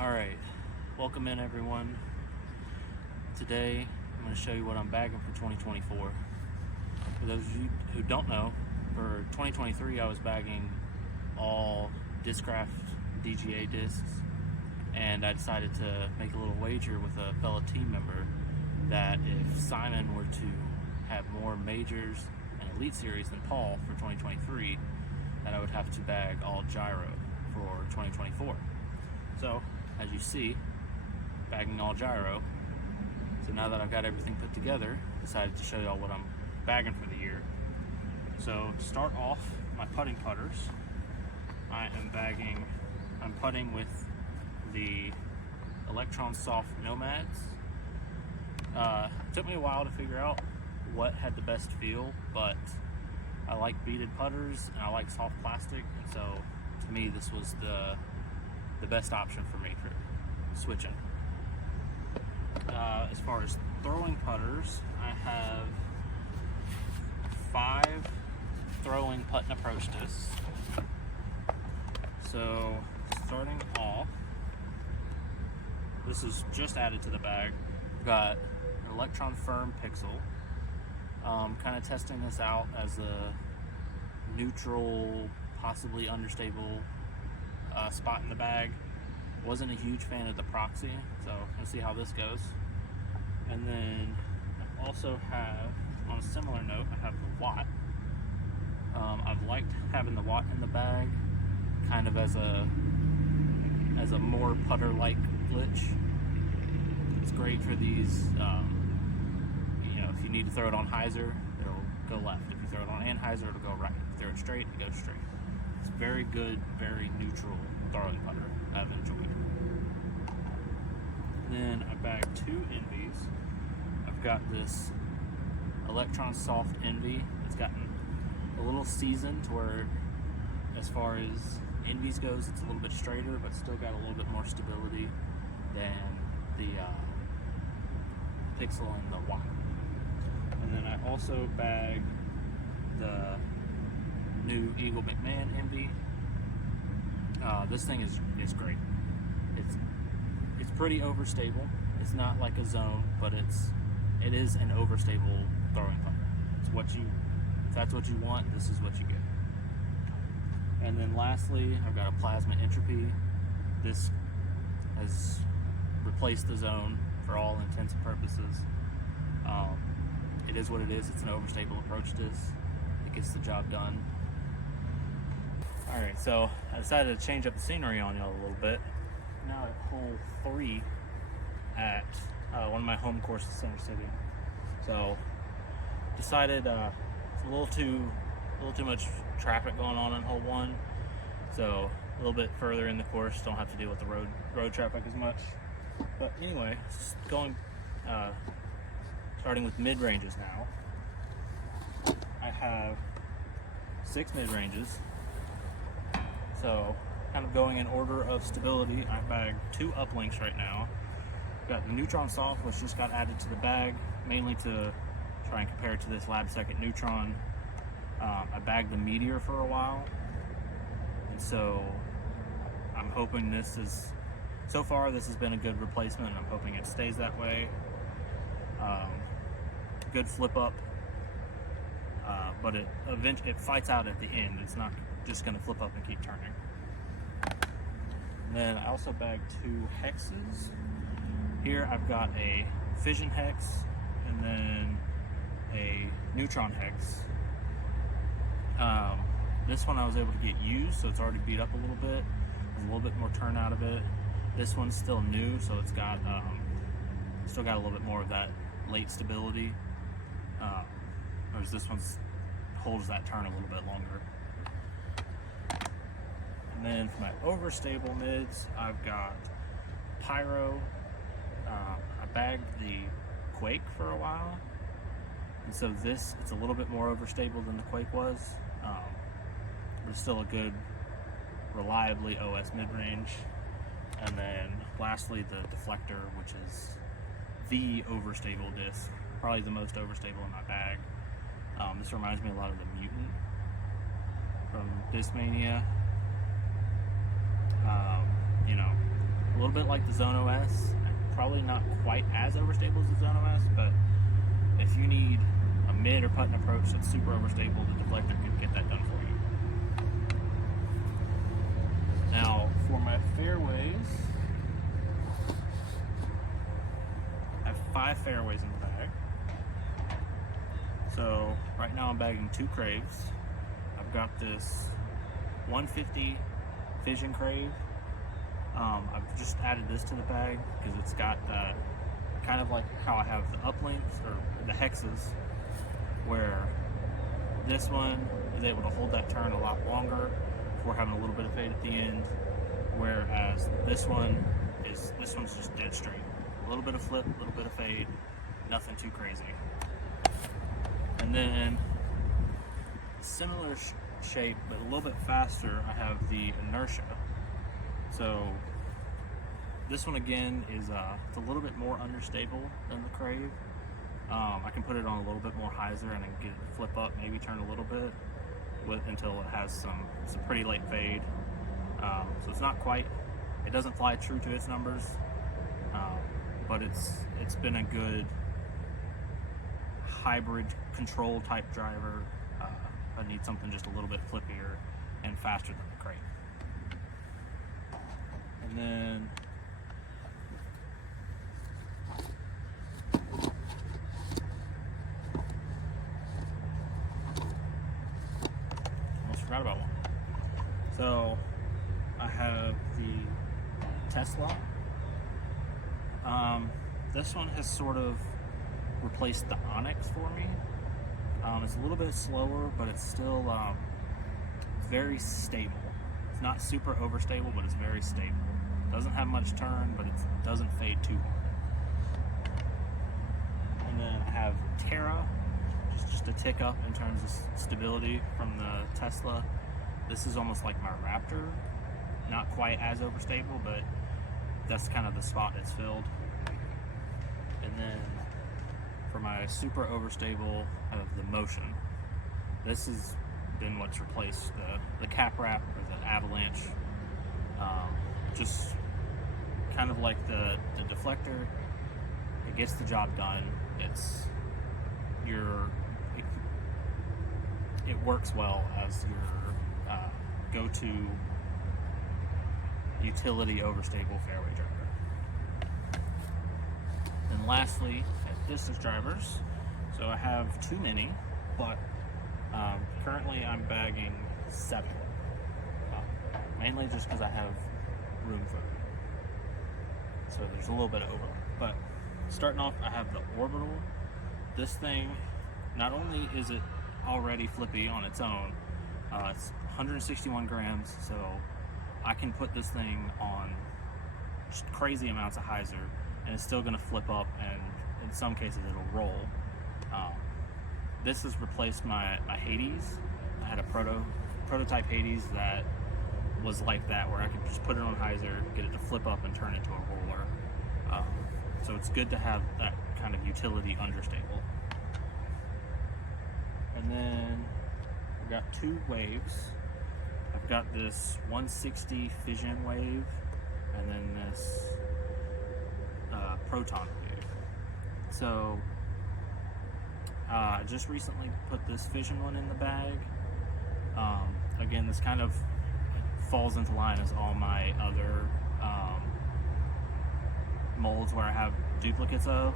Alright, welcome in everyone. Today I'm going to show you what I'm bagging for 2024. For those of you who don't know, for 2023 I was bagging all Discraft DGA discs, and I decided to make a little wager with a fellow team member that if Simon were to have more majors and Elite Series than Paul for 2023, that I would have to bag all Gyro for 2024. So, as you see, bagging all Gyro. So now that I've got everything put together, decided to show y'all what I'm bagging for the year. So to start off, my putting putters, I'm putting with the Electron Soft Nomads. It took me a while to figure out what had the best feel, but I like beaded putters and I like soft plastic, and so to me this was the best option for me for switching. As far as throwing putters, I have 5 throwing putt and approach discs. So starting off, this is just added to the bag. I've got an Electron Firm Pixel. Kind of testing this out as a neutral, possibly understable spot in the bag. Wasn't a huge fan of the proxy, so let's see how this goes. And then I also have, on a similar note, I have the Watt. I've liked having the Watt in the bag, kind of as a more putter-like glitch. It's great for these. If you need to throw it on hyzer, it'll go left. If you throw it on anhyzer, it'll go right. If you throw it straight, it goes straight. It's very good, very neutral throwing putter. I've enjoyed. Then I bagged 2 Envies. I've got this Electron Soft Envy. It's gotten a little seasoned to where, as far as Envies goes, it's a little bit straighter, but still got a little bit more stability than the Pixel and the Watt. And then I also bagged the new Eagle McMahon Envy. This thing is great. It's pretty overstable. It's not like a zone, but it is an overstable throwing putter. If that's what you want, this is what you get. And then lastly, I've got a Plasma Entropy. This has replaced the zone for all intents and purposes. It is what it is. It's an overstable approach disc. It gets the job done. Alright, so I decided to change up the scenery on y'all a little bit. Now at hole 3 at one of my home courses, Center City. So decided it's a little too much traffic going on in hole 1. So a little bit further in the course, don't have to deal with the road traffic as much. But anyway, starting with mid ranges now. I have 6 mid ranges. So, kind of going in order of stability, I bagged 2 uplinks right now. Got the Neutron Soft, which just got added to the bag, mainly to try and compare it to this Lab Second Neutron. I bagged the Meteor for a while, and so I'm hoping so far this has been a good replacement, and I'm hoping it stays that way. Good flip up, but it fights out at the end. It's not just going to flip up and keep turning. And then I also bagged 2 hexes. Here I've got a fission hex and then a neutron hex. This one I was able to get used, so it's already beat up a little bit. There's a little bit more turn out of it. This one's still new, so it's got still got a little bit more of that late stability. Whereas this one holds that turn a little bit longer. And then for my overstable mids, I've got Pyro. I bagged the Quake for a while, and so it's a little bit more overstable than the Quake was, but it's still a good, reliably OS mid-range. And then lastly, the Deflector, which is the overstable disc, probably the most overstable in my bag. This reminds me a lot of the Mutant from Discmania. little bit like the Zone OS, probably not quite as overstable as the Zone OS, but if you need a mid or putt approach that's super overstable, the deflector can get that done for you. Now, for my fairways, I have 5 fairways in the bag. So right now I'm bagging 2 Craves. I've got this 150 Fission Crave. I've just added this to the bag because it's got kind of like how I have the uplinks or the hexes, where this one is able to hold that turn a lot longer before having a little bit of fade at the end, whereas this one's just dead straight. A little bit of flip, a little bit of fade, nothing too crazy. And then similar shape but a little bit faster, I have the Inertia. So this one again is it's a little bit more understable than the Crave. I can put it on a little bit more hyzer and then get it to flip up, maybe turn a little bit until it has some pretty late fade. So it's not quite, it doesn't fly true to its numbers, but it's been a good hybrid control type driver. I need something just a little bit flippier and faster than the Crave. And then almost forgot about one. So I have the Tesla. This one has sort of replaced the Onyx for me. It's a little bit slower, but it's still very stable. It's not super overstable, but it's very stable. Doesn't have much turn, but it doesn't fade too hard. And then I have Terra, just a tick up in terms of stability from the Tesla. This is almost like my Raptor. Not quite as overstable, but that's kind of the spot it's filled. And then for my super overstable, I have the Motion. This has been what's replaced the cap wrap or the Avalanche. Just kind of like the deflector. It gets the job done. It works well as your go-to utility overstable fairway driver. And lastly, at distance drivers, so I have 2 mini, but currently I'm bagging 7, mainly just because I have room for it. So there's a little bit of overlap. But starting off, I have the Orbital. This thing, not only is it already flippy on its own, it's 161 grams, so I can put this thing on just crazy amounts of hyzer, and it's still going to flip up, and in some cases it'll roll. This has replaced my Hades. I had a prototype Hades that was like that, where I could just put it on hyzer, get it to flip up and turn into a roller. So it's good to have that kind of utility understable. And then I've got 2 waves. I've got this 160 Fission wave, and then this Proton wave. So I just recently put this Fission one in the bag. Again, this kind of falls into line as all my other molds where I have duplicates of.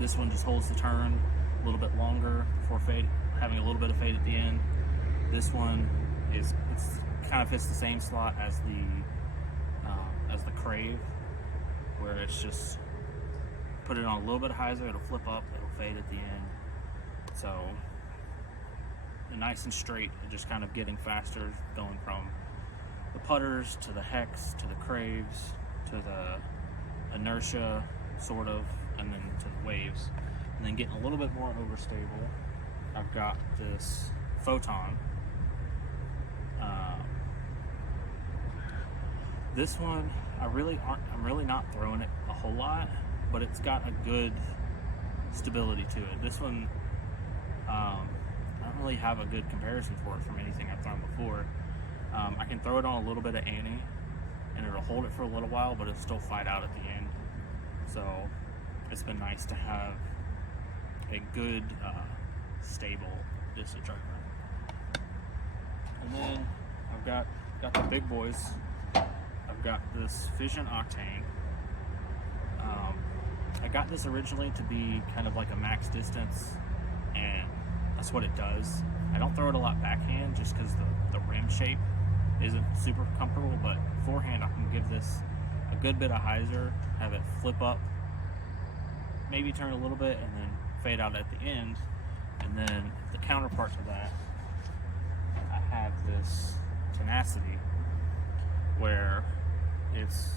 This one just holds the turn a little bit longer before having a little bit of fade at the end. This one it's kind of fits the same slot as the Crave, where it's just put it on a little bit of hyzer, it'll flip up, it'll fade at the end. So nice and straight, just kind of getting faster, going from the putters to the hex to the Craves to the Inertia, sort of, and then to the waves, and then getting a little bit more overstable. I've got this Photon. This one, I'm really not throwing it a whole lot, but it's got a good stability to it. This one, I don't really have a good comparison for it from anything I've thrown before. I can throw it on a little bit of Annie, and it'll hold it for a little while, but it'll still fight out at the end. So it's been nice to have a good, stable distance driver. And then I've got the big boys. I've got this Fission Octane. I got this originally to be kind of like a max distance, and that's what it does. I don't throw it a lot backhand just because the rim shape isn't super comfortable, but forehand I can give this a good bit of hyzer, have it flip up, maybe turn a little bit, and then fade out at the end. And then the counterpart to that, I have this Tenacity, where it's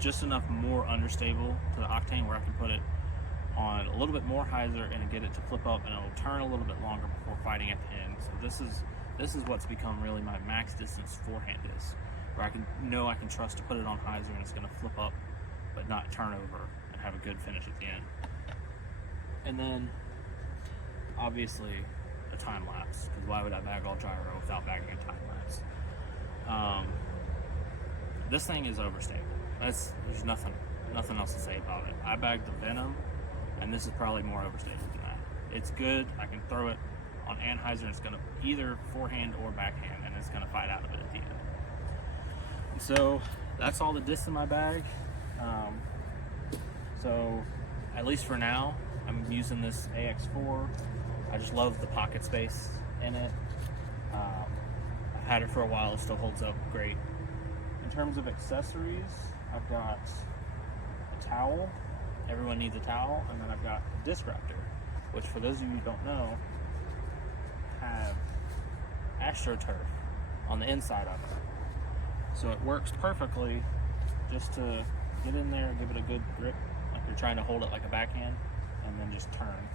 just enough more understable to the Octane where I can put it on a little bit more hyzer and get it to flip up, and it'll turn a little bit longer before fighting at the end. So this is what's become really my max distance forehand disc, where I can trust to put it on hyzer and it's going to flip up but not turn over and have a good finish at the end. And then obviously a time lapse, because why would I bag all gyro without bagging a time lapse? This thing is overstable. There's nothing else to say about it. I bagged the Venom, and this is probably more overstable than that. It's good. I can throw it on anhyzer, and it's going to either forehand or backhand, and it's going to fight out of it at the end. And so that's all the discs in my bag. So at least for now, I'm using this AX4. I just love the pocket space in it. I've had it for a while. It still holds up great. In terms of accessories, I've got a towel. Everyone needs a towel. And then I've got a disc raptor, which for those of you who don't know, have AstroTurf on the inside of it. So it works perfectly just to get in there and give it a good grip, like you're trying to hold it like a backhand, and then just turn.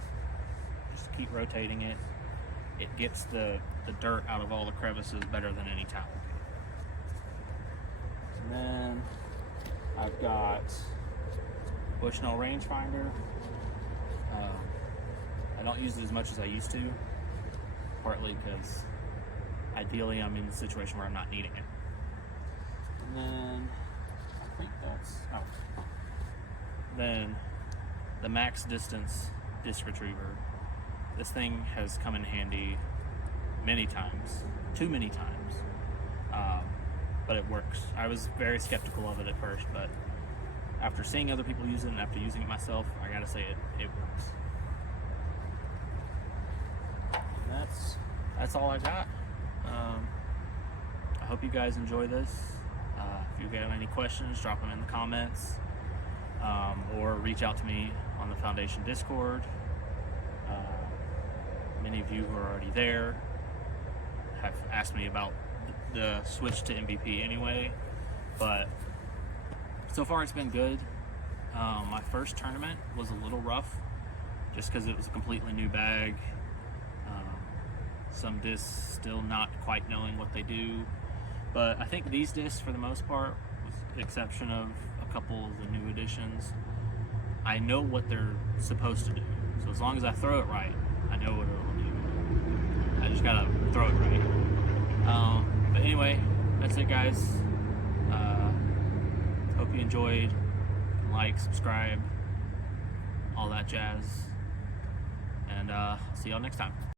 Just keep rotating it. It gets the dirt out of all the crevices better than any towel. And then I've got Bushnell rangefinder. I don't use it as much as I used to, partly because ideally I'm in a situation where I'm not needing it. And then I think then the max distance disc retriever. This thing has come in handy many times, too many times, but it works. I was very skeptical of it at first, but after seeing other people use it and after using it myself, I gotta say it works. And that's all I got. I hope you guys enjoy this. If you have any questions, drop them in the comments, or reach out to me on the Foundation Discord. Many of you who are already there have asked me about the switch to MVP anyway, but so far it's been good. My first tournament was a little rough just because it was a completely new bag. Some discs still not quite knowing what they do, but I think these discs for the most part, with the exception of a couple of the new additions, I know what they're supposed to do. So as long as I throw it right, I know what it'll do. I just gotta throw it right. But anyway, that's it, guys. Hope you enjoyed. Like, subscribe, all that jazz. And see y'all next time.